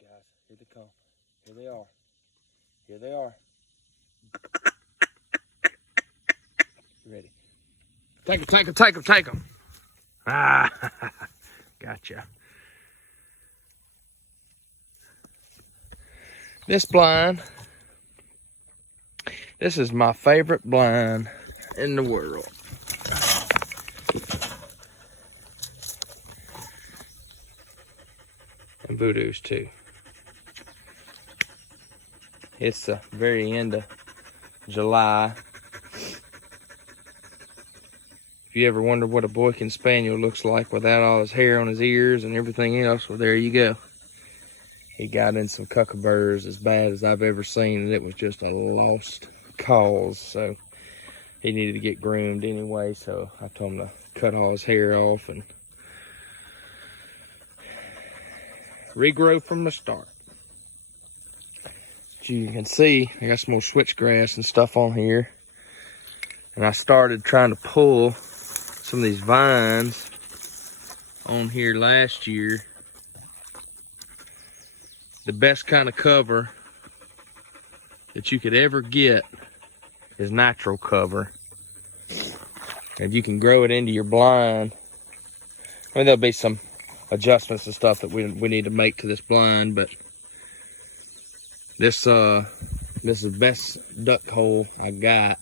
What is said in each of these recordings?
guys. Here they come. Here they are. Here they are. Ready. Take them, take them, take them, take them. Ah, gotcha. This blind, this is my favorite blind in the world. And Voodoo's too. It's the very end of July. If you ever wonder what a Boykin Spaniel looks like without all his hair on his ears and everything else, well, there you go. He got in some cuckaburs as bad as I've ever seen, and it was just a lost cause. So he needed to get groomed anyway, so I told him to cut all his hair off and regrow from the start. As you can see, I got some more switchgrass and stuff on here. And I started trying to pull some of these vines on here last year. The best kind of cover that you could ever get is natural cover. If you can grow it into your blind, I mean, there'll be some adjustments and stuff that we need to make to this blind, but this is the best duck hole I got.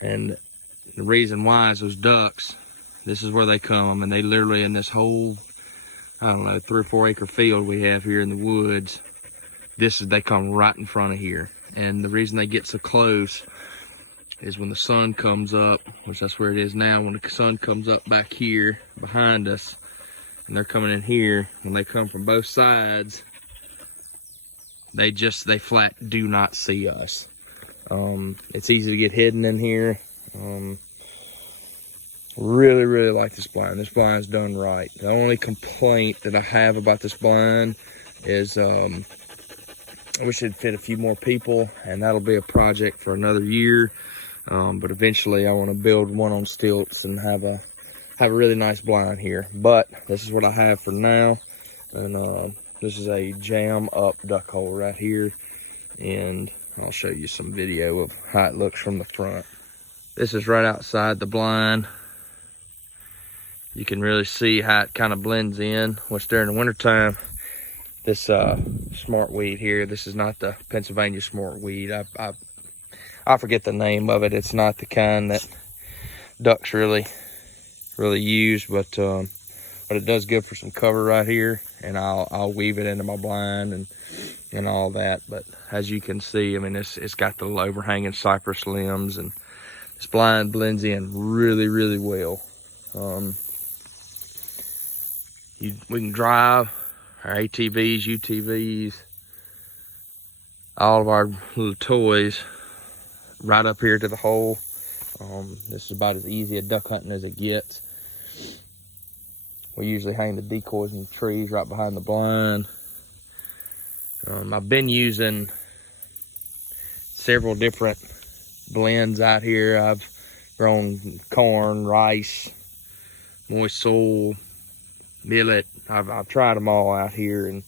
And the reason why is those ducks, this is where they come, and they literally in this whole, I don't know, 3 or 4 acre field we have here in the woods, they come right in front of here. And the reason they get so close is when the sun comes up, which that's where it is now, when the sun comes up back here behind us, and they're coming in here, when they come from both sides, they flat do not see us. It's easy to get hidden in here. Really, really like this blind. This blind's done right. The only complaint that I have about this blind is I wish it'd fit a few more people, and that'll be a project for another year. But eventually I want to build one on stilts and have a really nice blind here. But this is what I have for now. And this is a jam up duck hole right here. And I'll show you some video of how it looks from the front. This is right outside the blind. You can really see how it kind of blends in, which during the wintertime, this smartweed here, this is not the Pennsylvania smartweed. I forget the name of it. It's not the kind that ducks really use, but it does good for some cover right here, and I'll weave it into my blind and all that. But as you can see, I mean, it's got the overhanging cypress limbs, and this blind blends in really, really well. We can drive our ATVs, UTVs, all of our little toys right up here to the hole. This is about as easy a duck hunting as it gets. We usually hang the decoys in the trees right behind the blind. I've been using several different blends out here. I've grown corn, rice, moist soil, millet. I've tried them all out here, and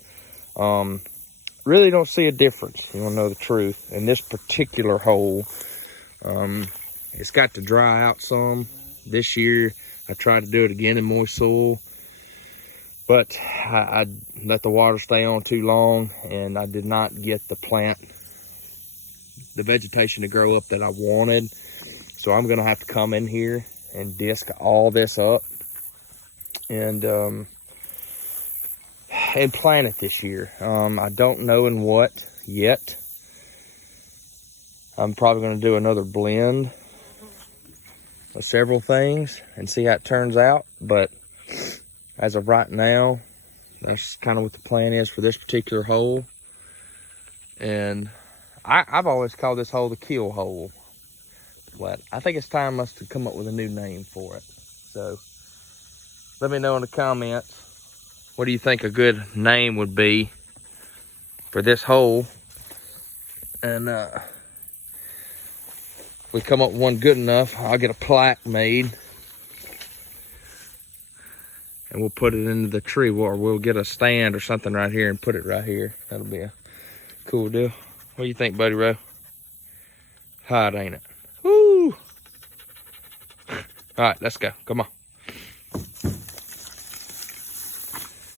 really don't see a difference. You want to know the truth. In this particular hole, it's got to dry out some. This year, I tried to do it again in moist soil, but I let the water stay on too long, and I did not get the vegetation to grow up that I wanted. So I'm gonna have to come in here and disc all this up and plant it this year. I don't know in what yet. I'm probably gonna do another blend of several things and see how it turns out. But as of right now, that's kind of what the plan is for this particular hole. And I've always called this hole the kill hole, but I think it's time us to come up with a new name for it. So let me know in the comments, what do you think a good name would be for this hole? And if we come up with one good enough, I'll get a plaque made, and we'll put it into the tree, or we'll get a stand or something right here and put it right here. That'll be a cool deal. What do you think, Buddy Roe? Hot, ain't it? Woo! All right, let's go. Come on.